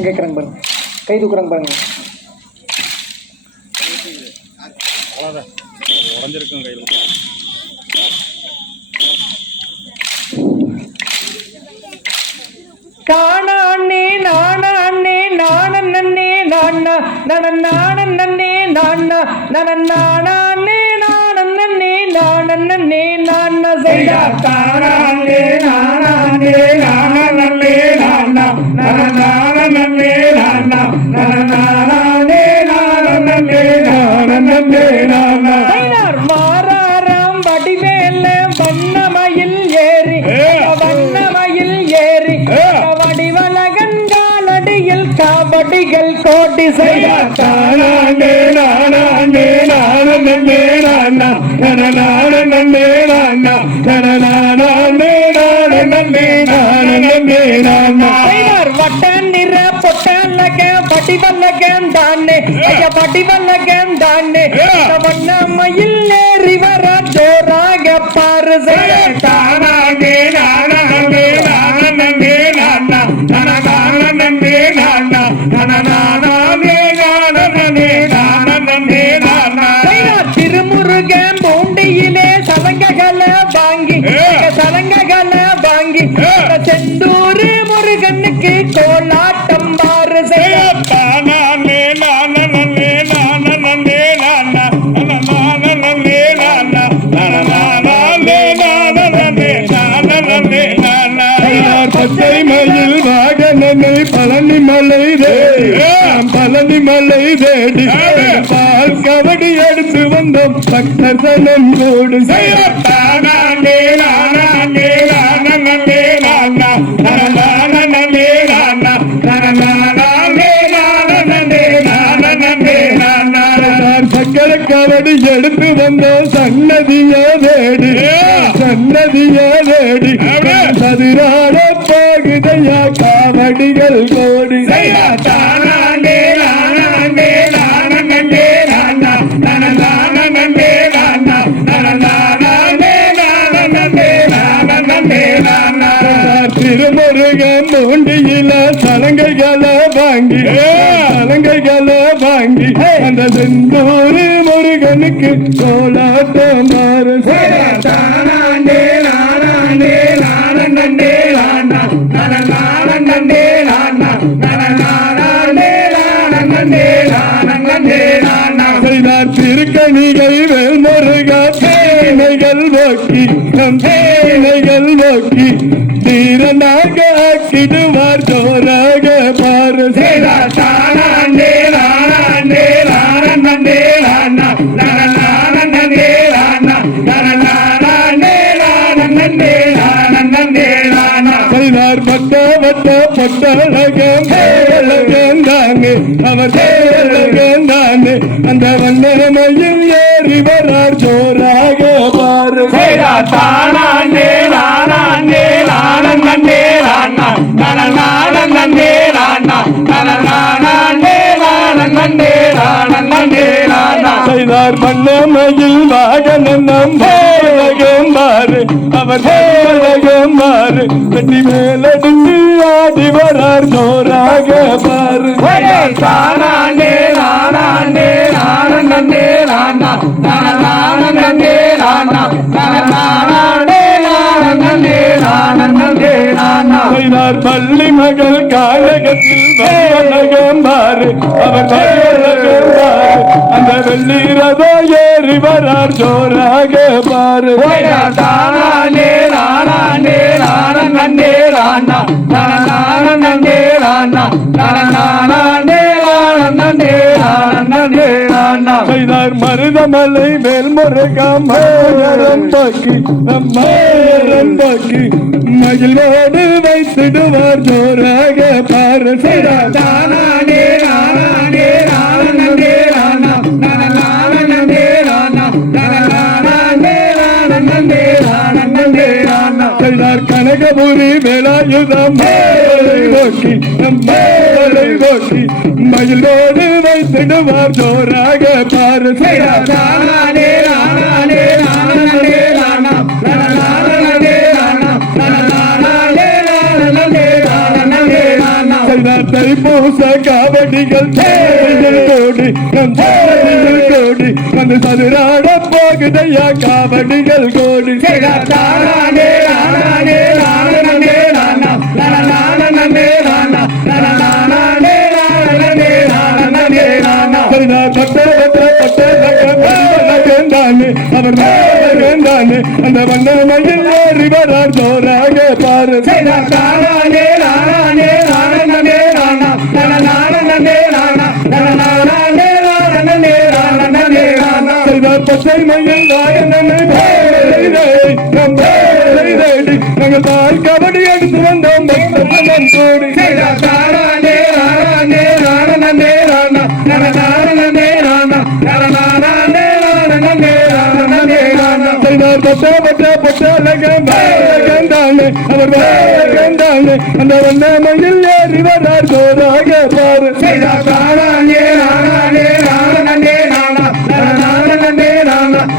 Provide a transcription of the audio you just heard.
கேட்குறாங்க பாருங்க. கை தூக்குறாங்க பாருங்க. உடஞ்சிருக்கும் கையில் காணாண்ணே நானே நானே நானா நன நானே நானா நன நானே நானே நானே நான செய்தா தானே நானே நானே கோட்டி செய்ய தானே நானே நானே நானா நானே நானா நானே நானே நானே நானா ஐயனார் வட்ட நிற பொட்டலக வடிவலகன் தானே ஐயா வடிவலகன் தானே. வர ஜோராக பாரு தானே முருகனுக்கு கோலாட்டம் செய்ய நானா பச்சை மயில் வாகனனை பழனி மலை தேடி பழனி மலை தேடி பால் கபடி எடுத்து வந்தோம் பக்தர் சனம் கூடு தானே சன்னதிய தேடி சன்னதிய தேடி சதுராட போகுதையா காவடிகள் கோடி. வாங்கி அந்த செந்தூர் முருகனுக்கு கோலாட்டம் மாறு தானே நானே. நானே நானா. நானே நானா நானே நானே. நானே நானா செய்தார் திருக்கணிகள் வேல்முருகா தேனைகள் நோக்கி நம் தேனைகள் நோக்கி தீரனாக ஆக்கிடுவார் ஜோராக பாரு பொட்டழகம் அழகம் தானே. அவர் அழகம் தானே. அந்த வண்ணமையில் ஏறி வரார். ஜோராக பாரு தானே நானே. நானே நானா. நானே செய்தார் வண்ணமையில் வாகனம் நம்பகம் வரார் ஜோராக பாரு தானே நானே நானே. நானா நானே. நானா நானே நானே நானே. நானா பள்ளி மகள் காலகத்தில் வல்லகம் பாரு. அவர் பாரு. அந்த வெள்ளி ரதம் ஏறி வரார் ஜோராக பாரு. தானே நானே செய்தார் மருதமலை மேல்முருகம் மேலம் பாக்கி மேலம் பாக்கி. மகிழ்வோடு வைத்திடுவார் ஜோராக பாரு செய்தார் தானே செய்தார் கனகபுரி வேலாயுதம் மேலை நோக்கி மேலை நோக்கி மயிலோடு வைத்திடுவார் ஜோராக பாரு. நானே பூச காவடிகள். கோடி கோடி. வந்து சதுராட போகுதையா காவடிகள் கோடி தானே நானே நானே நானா நானே நானா நானே நானே நானே நானா சரிதா பட்ட பட்ட பட்ட அவர் நகந்தானே அந்த வண்ணமையில் ஏறி வரார் தோராக பாரு தானே சரிதா பச்சை மயில் நாயனனை தேடி நாங்கள் தாய் கபடி எடுத்து வந்தோம் பக்தம் கூடி தானே நானே நானே நானா நானே பட்ட பட்ட அவர் லகந்தானே அந்த வண்ணமையில் ஏறி வரார் ஜோராக பாரு.